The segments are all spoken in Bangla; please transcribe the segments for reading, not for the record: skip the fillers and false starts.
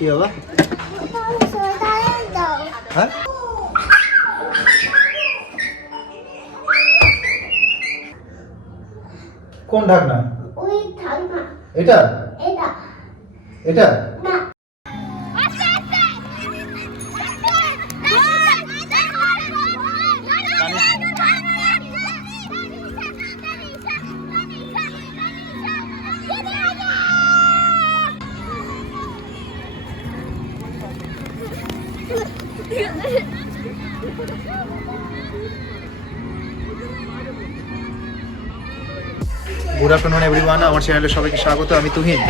কি বাবা? হ্যাঁ কোন ঢাকনা? ওই ঢাকনা। এটা এটা এটা না। গুড আফটারনুন এভরিওয়ান, আমার চ্যানেলে সবাইকে স্বাগত। আমি তুহিন।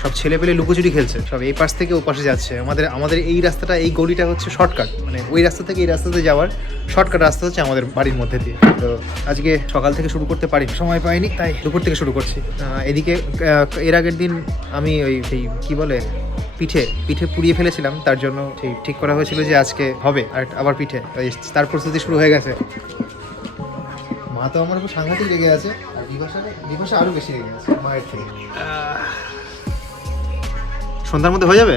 সব ছেলে পেলে লুকোচুরি খেলছে, সব এই পাশ থেকে ও পাশে যাচ্ছে। আমাদের এই রাস্তাটা, এই গলিটা হচ্ছে শর্টকাট, মানে ওই রাস্তা থেকে এই রাস্তাতে যাওয়ার শর্টকাট রাস্তা হচ্ছে আমাদের বাড়ির মধ্যে দিয়ে। তো আজকে সকাল থেকে শুরু করতে পারিনি, সময় পাইনি, তাই দুপুর থেকে শুরু করছি। এদিকে এর আগের দিন আমি সেই কী বলে পিঠে পুড়িয়ে ফেলেছিলাম, তার জন্য সেই ঠিক করা হয়েছিল যে আজকে হবে আর আবার পিঠে, তার প্রস্তুতি শুরু হয়ে গেছে। মা তো আমার উপর সাংঘাতিক রেগে আছে, আর বিভাষা আরও বেশি রেগে আছে মায়ের থেকে। সন্ধ্যার মধ্যে হয়ে যাবে?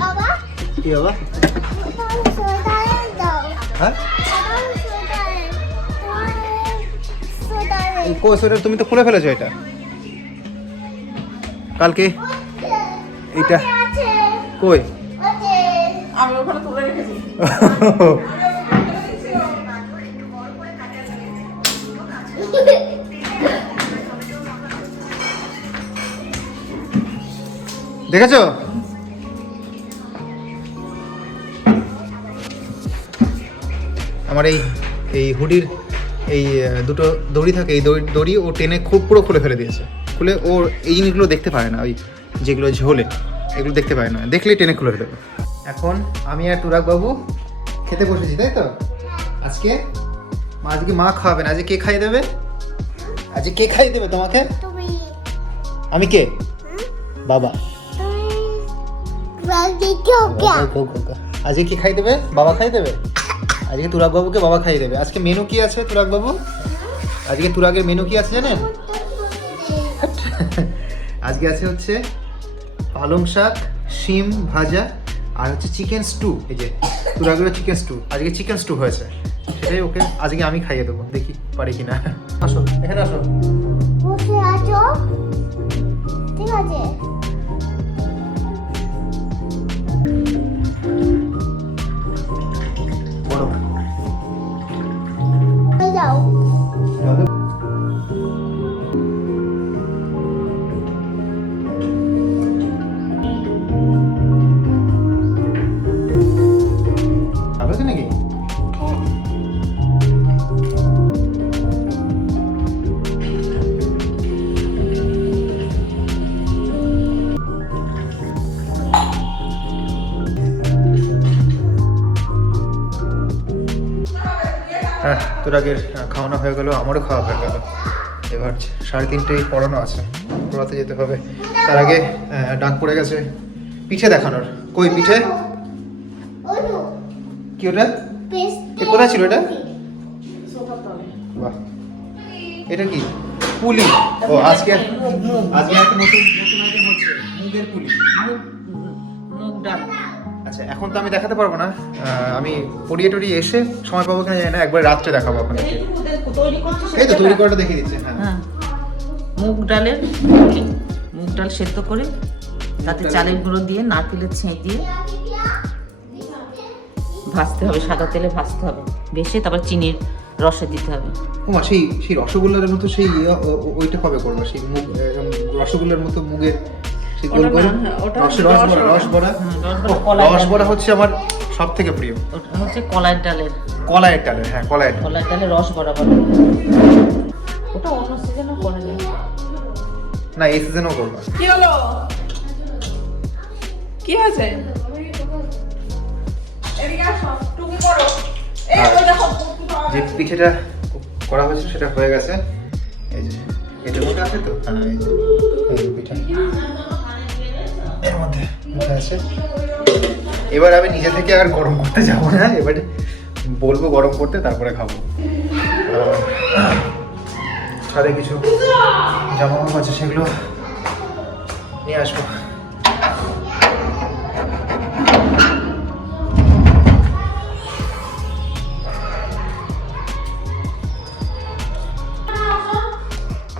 বাবা কি বাবা? সোয়েটার দাও। হ্যাঁ সোয়েটার কই সোয়েটার? তুমি তো খুলে ফেলেছো এটা কালকে। এইটা আছে। কই? আছে। আমি ওখানে তুলে রেখেছি। দেখেছো? আমার এই হুডির এই দুটো দড়ি থাকে, এই দড়ি ও টেনে পুরো খুলে ফেলে দিয়েছে। খুলে ওর এই জিনিসগুলো দেখতে পারে না, ওই যেগুলো ঝোলে এগুলো দেখতে পায় না, দেখলেই টেনে খুলে ফেলে। এখন আমি আর তুরাগ বাবু খেতে বসেছি, তাই তো? আজকে মা খাওয়াবে না, আজকে কে খাইয়ে দেবে? আজকে কে খাইয়ে দেবে তোমাকে? তুমি আমি কে? বাবা। আজকে কি খাই দেবে? বাবা খাই দেবে। আজকে তুরাগ বাবুকে বাবা খাইয়ে দেবে। আজকে মেনু কি আছে তুরাগ বাবু? আজকে তুরাগের মেনু কি আছে জানেন? আজকে আছে হচ্ছে পালং শাক, শিম ভাজা, আর হচ্ছে চিকেন স্টু। এই যে তুরাগেরও চিকেন স্টু, আজকে চিকেন স্টু হয়েছে, সেটাই ওকে আজকে আমি খাইয়ে দেবো, দেখি পারি কিনা। আসো এখানে আসো। বসে আছো? ঠিক আছে। বলো। যাও। ভালো আছে নাকি? হ্যাঁ, তুরাগের খাওয়ানো হয়ে গেল, আমারও খাওয়া হয়ে গেল। এবার 3:30 পড়ানো আছে, পড়াতে যেতে হবে। তার আগে ডাক পড়ে গেছে পিঠে দেখানোর। কই পিঠে? ওই তো কি ওটা? পেস্ট। কোথায় ছিল এটা? সোফার তলে। বাহ, এটা কি? পুলি। ও আজকে একটা নতুন আইটেম হচ্ছে মুগের পুলি। মুগ ডাল। আচ্ছা, এখন তো আমি দেখাতে পারবো না, আমি পড়িয়ে এসে সময় পাবো কিনা জানি না, একবার রাত্রে দেখাবো আপনাকে। তৈরি করছি এই তো তৈরি করাটা দেখিয়ে দিচ্ছে। হ্যাঁ, হ্যাঁ, মুগ ডালের পুলি। মুগ ডাল সেদ্ধ করে তাতে চালের গুঁড়ো দিয়ে নারকেলের ছেঁচ দিয়ে ভাজতে হবে, সাদা তেলে ভাজতে হবে, বেশি তারপর চিনির রসে দিতে হবে। ওমা, সেই রসগোল্লার মতো সেই ওইটা কবে করবো? সেই মুগ রসগোল্লার মতো মুগের সেই গোল গোল রসবড়া। রসবড়া হচ্ছে আমার সব থেকে প্রিয়। ওটা হচ্ছে কলাইয়ের ডালের। হ্যাঁ, কলাইয়ের ডাল। কলাইয়ের ডালের রস বড়া বলে। ওটা অন্য সিজনেও করে যায়। না, এই সিজনেও করবো। কি হলো? কি হয়েছে? এদিকে আসো, টুপি পরো। এই ওই দেখো, যে পিঠেটা করা হয়েছে সেটা হয়ে গেছে। এই যে এটার মধ্যে আছে তো, হ্যাঁ, এই যে পিঠা এর মধ্যে উঠে আছে। এবার আমি নিজে থেকে আর গরম করতে যাবো না, এবারে বলবো গরম করতে, তারপরে খাবো। ছাদে কিছু জামা কাপড় আছে, সেগুলো নিয়ে আসবো।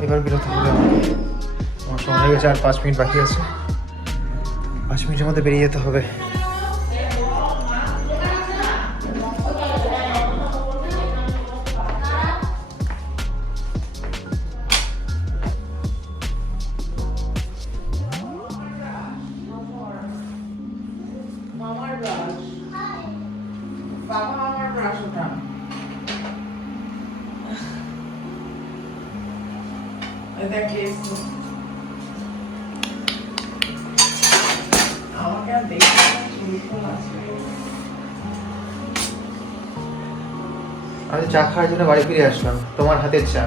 এবার বেরোতে হবে আমাকে। আমার সময় হয়ে গেছে, আর 5 মিনিট বাকি আছে। 5 মিনিটের মধ্যে বেরিয়ে যেতে হবে। মামার ব্রাশ বাবা, মামার ব্রাশ ওটা। এটা কি আমাকে আর দেখতে আছে। আমি চা খাওয়ার জন্য বাড়ি ফিরে আসলাম, তোমার হাতের চা।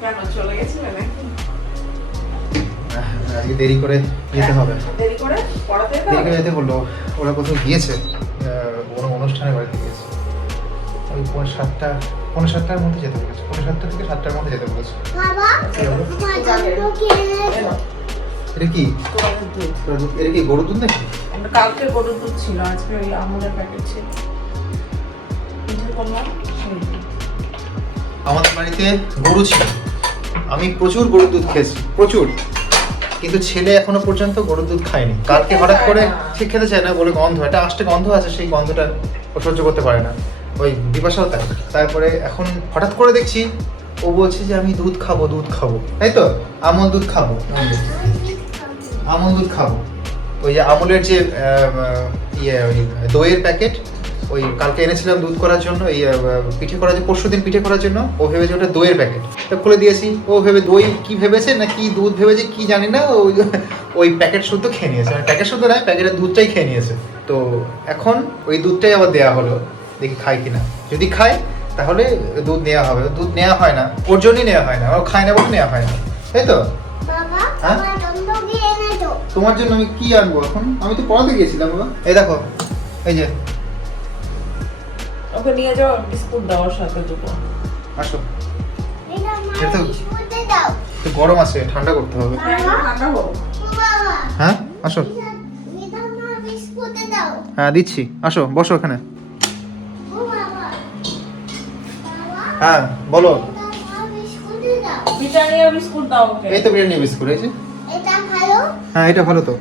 কেন চলে গেছিলে নাকি? আজকে দেরি করে যেতে হবে। দেরি করে পড়াতে দেরি করে যেতে বললো, ওরা কোথাও গিয়েছে, কোনো অনুষ্ঠানে বাড়িতে গিয়েছে। ওই 7:30-7:30টার মধ্যে যেতে বলেছে, 7:30 থেকে 7টার মধ্যে যেতে বলেছে। বাবা কি হলো? আমার জন্য কি এনেছো? এটা কি? গরুর দুধ। এটা কি গরুর দুধ নাকি? আমরা কালকে গরুর দুধ ছিল, আজকে ওই আমুলের প্যাকেট ছিল। পিঠে করলাম সেই। আমাদের বাড়িতে গরু ছিল, আমি প্রচুর গরুর দুধ খেয়েছি, প্রচুর। কিন্তু ছেলে এখনো পর্যন্ত গরুর দুধ খায়নি। কালকে হঠাৎ করে ঠিক খেতে চায় না বলে, গন্ধ, একটা আষ্টে গন্ধ আছে, সেই গন্ধটা ও সহ্য করতে পারে না। ওই বিপাশাও তাই। তারপরে এখন হঠাৎ করে দেখছি ও বলছে যে আমি দুধ খাবো, দুধ খাবো, তাই তো? আমল দুধ খাবো, আমল দুধ খাবো। ওই যে আমলের যে ওই দইয়ের প্যাকেট, ওই কালকে এনেছিলাম দুধ করার জন্য, এই পিঠে করার জন্য, পরশুদিন পিঠে করার জন্য। ও ভেবেছে ওটা দইয়ের প্যাকেট, তো খুলে দিয়েছি। ও ভেবে দই কি ভেবেছে না কি দুধ ভেবেছে কি জানি না, ওই প্যাকেট শুদ্ধ খেয়ে নিয়েছে। প্যাকেট শুদ্ধ নয়, প্যাকেটের দুধটাই খেয়ে নিয়েছে। তো এখন ওই দুধটাই আবার দেওয়া হলো, দেখি খায় কিনা। যদি খায় তাহলে দুধ নেওয়া হবে। দুধ নেওয়া হয় না, ওর জন্যই নেওয়া হয় না, ও খায় না বলে নেওয়া হয় না, তাই তো? বাবা হ্যাঁ? আমার জন্য কি এনেছো? তোমার জন্য আমি কি আনবো এখন? আমি তো পড়াতে গিয়েছিলাম বাবা। এই দেখো, এই যে, ওকে নিয়ে যাও, বিস্কুট দেওয়ার সাথে দুটো। আসো। এটা আমার এটা তো- বিস্কুটে দাও। তো গরম আছে, ঠান্ডা করতে হবে। হ্যাঁ, একটু ঠান্ডা হোক। ও বাবা হ্যাঁ, আসো। এটা আমার বিস্কুটে দাও। হ্যাঁ দিচ্ছি, আসো বসো এখানে। ও বাবা বাবা হ্যাঁ বলো। এটা আমার বিস্কুটে দাও। ব্রিটানিয়া বিস্কুট দাও ওকে। এই তো বিরিয়ানি বিস্কুট, এই যে। এটা ভালো হ্যাঁ এটা ভালো তো।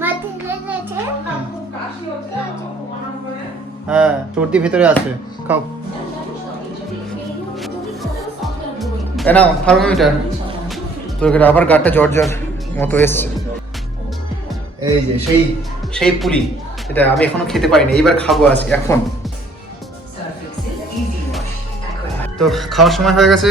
মাটি লেগেছে। খুব কাশি হচ্ছে, ঘুমানোর পরে। হ্যাঁ সর্দি ভেতরে আছে, খাও। এ নাও থার্মোমিটার। তোর আবার গাটা জ্বর জ্বর মতো এসছে। এই যে সেই সেই পুলি, এটা আমি এখনো খেতে পারিনি, এইবার খাবো আজকে এখন। তো খাওয়ার সময় হয়ে গেছে।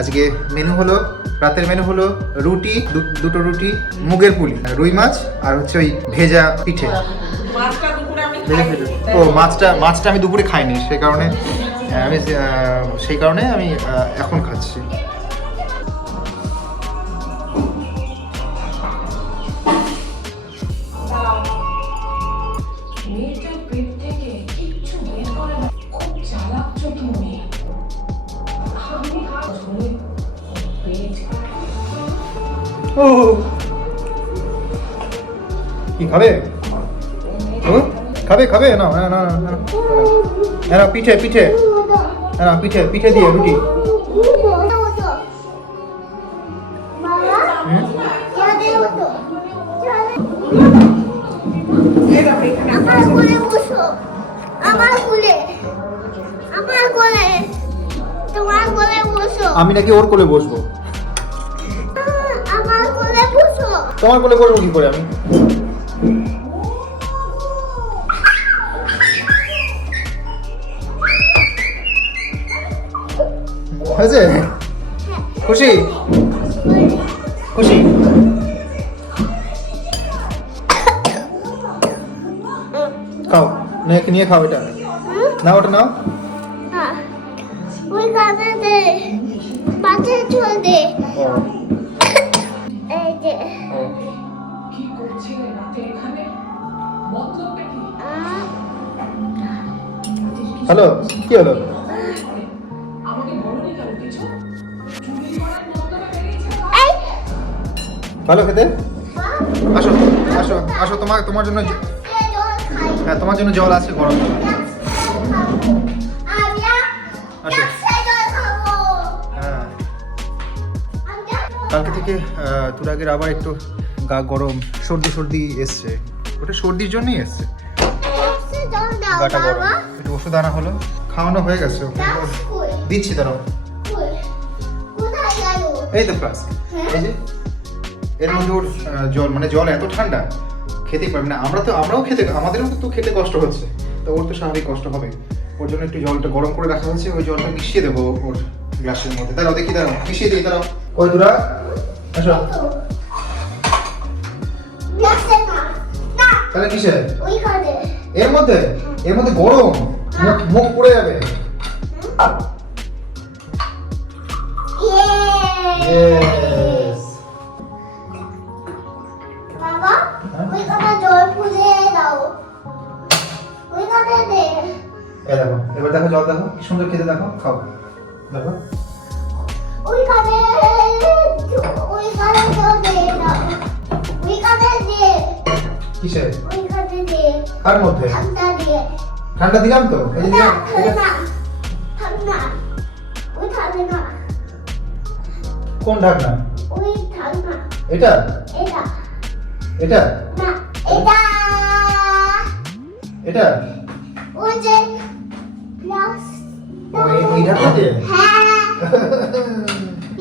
আজকে মেনু হলো, রাতের মেনু হলো রুটি, দুটো রুটি, মুগের পুলি, রুই মাছ, আর হচ্ছে ওই ভেজা পিঠে। মাছটা দুপুরে আমি ভেজা খাইনি। পিঠে। ও মাছটা আমি দুপুরে খাইনি, সেই কারণে আমি এখন খাচ্ছি। মেয়েটার পেট থেকে কিচ্ছু বের করে না, খুব চালাক চোখে মেয়ে। আমি আসলে পেট ও কি খাবে? ও খাবে খাবে না না না না না, পিঠে পিঠে, না পিঠে পিঠে দিয়ে রুটি। বাবা হুম? চলে ওঠো এরকম এখানে আমার কোলে বসো, আমার কোলে, আমার কোলে, তোমার কোলে বসো, আমি নাকি ওর কোলে বসবো? আমার কোলে বসো। তোমার কোলে বসবো কি করে আমি? হয়েছে? খুশি খুশি? খাও, নিয়ে খাও এটা। নাও ওটা নাও। ওই কানে দে, পাশে চল দে। ও, এই যে ও। হ্যালো, কি হলো? আমাকে বলনি কেন কিছু? চুরি করার মতলবে বেরিয়েছে এই ভালো খেতে? মা, আসো আসো আসো, তোমার জন্য সে জল খাই। হ্যাঁ, তোমার জন্য জল আছে গরম জল। আসো। হ্যাঁ, কালকে থেকে তুরাগের আবার একটু গা গরম, সর্দি এসছে। ওটা সর্দির জন্যই এসছে, গাটা গরম। একটু ওষুধ আনা হলো, খাওয়ানো হয়ে গেছে ওকে। দিচ্ছি দাঁড়াও। এই তো ফ্লাস্ক, এই যে এর মধ্যে ওর জল, মানে জল এত ঠান্ডা খেতেই পারবে না। আমরাও আমাদেরও তো খেতে কষ্ট হচ্ছে, তো ওর তো স্বাভাবিক কষ্ট হবে। ওর জন্য একটু জলটা গরম করে রাখা হয়েছে, ওই জলটা মিশিয়ে দেবো ওর গ্লাসের মধ্যে। দাঁড়াও দেখি, দাঁড়াও মিশিয়ে দিই, দাঁড়াও। ওই দুরা আসো, তাহলে কিসে এর মধ্যে গরম, মুখ পুড়ে যাবে। Yes. বাবা, ওইখানে জল ফুলে দাও। ওইখানে দে। এই দেখো, এবার দেখো জল, দেখো কি সুন্দর খেতে, দেখো খাও, দেখো। ওইখানে জল দে দাও। ওইখানে দে। কিসে? ওইখানে দে। কার মধ্যে? ঠান্ডা দিয়ে। ঠান্ডা দিলাম তো, এই যে না, দিলাম। ঠান্ডা। ওই ঠান্ডা। কোন ঢাকনা? ওই ঠান্ডা। এটা এটা। এটা না, এটা। এটা ওই যে গ্লাস। ওই ঢাকনা দিয়ে? হ্যাঁ।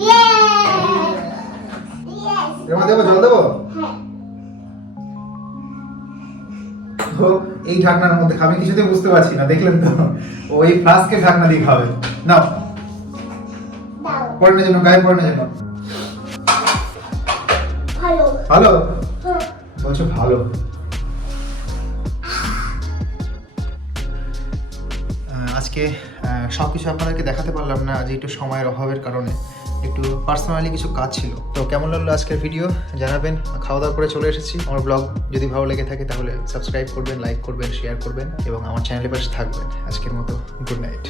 Yes. Yes. এর মধ্যে আবার জল দেবো? হ্যাঁ। তো এই ঢাকনার মধ্যে খাবে, কিছুতে বুঝতে পারছি না, দেখলেন তো? ওই ফ্লাস্কের ঢাকনা দিয়ে খাবে। নাও, দাও। পড়ানোর জন্য, গায়ে পড়ানোর জন্য। ভালো। ভালো হ্যাঁ। বলছো, ভালো। আজকে সব কিছু আপনাদেরকে দেখাতে পারলাম না, আজ একটু সময়ের অভাবের কারণে, একটু পার্সোনালি কিছু কাজ ছিল। তো কেমন লাগলো আজকের ভিডিও জানাবেন। খাওয়া দাওয়া করে চলে এসেছি। আমার ব্লগ যদি ভালো লেগে থাকে তাহলে সাবস্ক্রাইব করবেন, লাইক করবেন, শেয়ার করবেন এবং আমার চ্যানেলের পাশে থাকবেন। আজকের মতো গুড নাইট।